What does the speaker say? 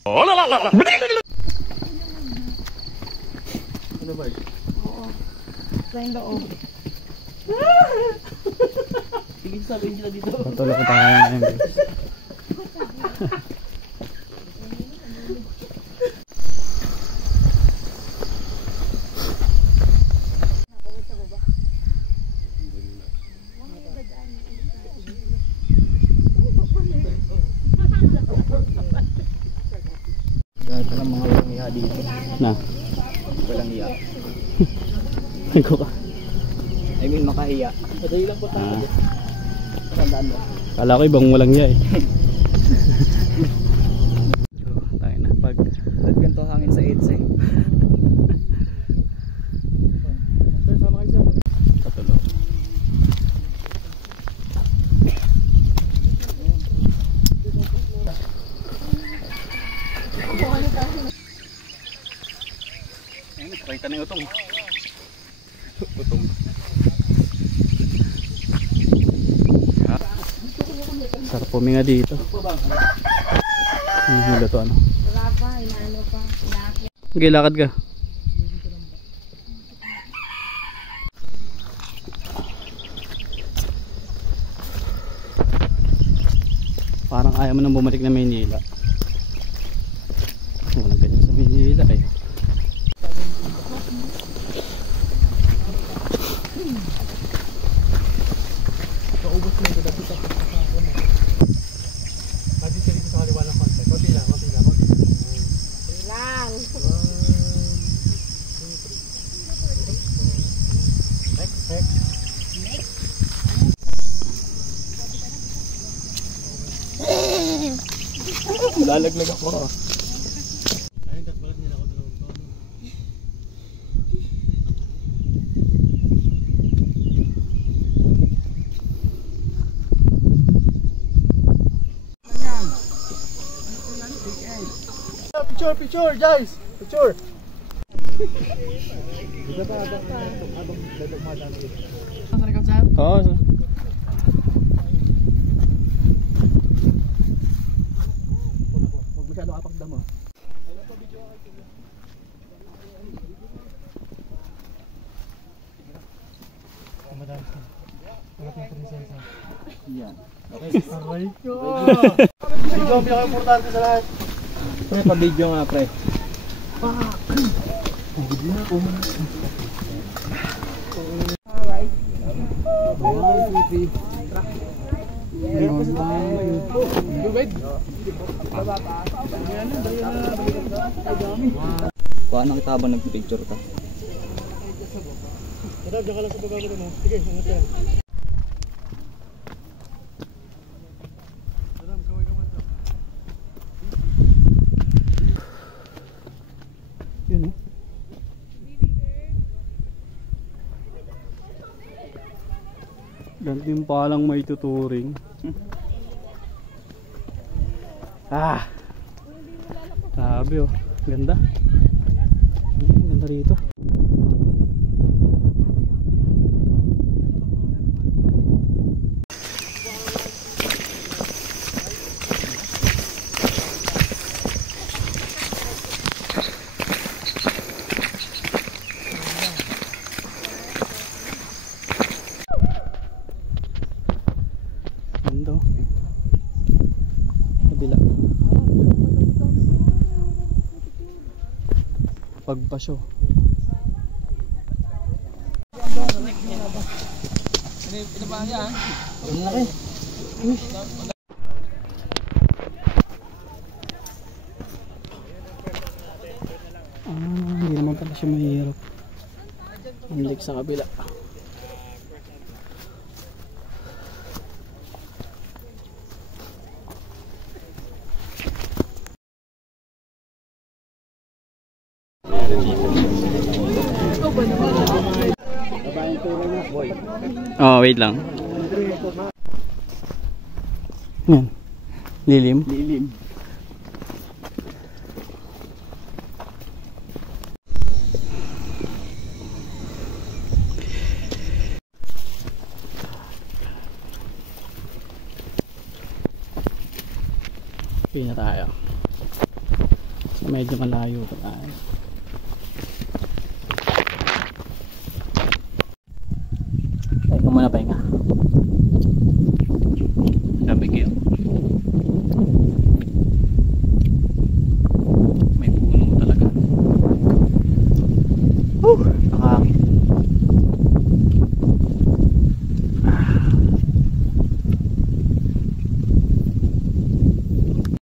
Ano ba? Oo. Tayong loob. Sige, sabihin sila dito. Patulog ko tayo ngayon guys. Dahil pa ng mga walang hiya dito. Na. Walang hiya. Ikaw ka. I mean, makahiya. Madali lang po tayo. Tandaan mo. Kala ko ibang walang niya eh. Tayo na pag Ganito hangin sa EDSA eh. patulog. Ayun, pakita na yung utong. Utong. Sarap puminga dito. Ang hilo to ano. Wala pa, inaano pa. Okay, lakad ka. Parang ayaw mo nang bumalik na Maynila. Walang ganyan sa Maynila eh. Paubos mo yung dati sa Pati siya dito sa kaliwa ng konti. Konti lang. Lang. Lalaglag ako. Ayun, tatbalat nila ako doon. Picture guys! Picture! Dito pa abang dadagmadaan dito. Sa likod saan? Oo. Huwag masyado kapagdam mo. Yan. Okay. Aray ko! Video ang pinaka-importante sa lahat. Pre, pa-video nga pre. Video na ako. Alright. Paano kita habang nag-picture ka? Madam, diyan ka lang sa baba mo. Sige, angat yan. Madam, kaway ka man. Yun oh. Gantin pa lang may tuturing. Ah! Sabi oh. Ganda. Ganda rito. Ganda oh. Kabila. Pagpasyo. Ano ba yan? Ang laki. Hindi naman pala siya mahirap. Ang lik sa kabila. Oh, wait lang. Yan. Lilim. Lilim. Pina tayo. medyo malayo pa tayo. Pahinga muna, pahinga.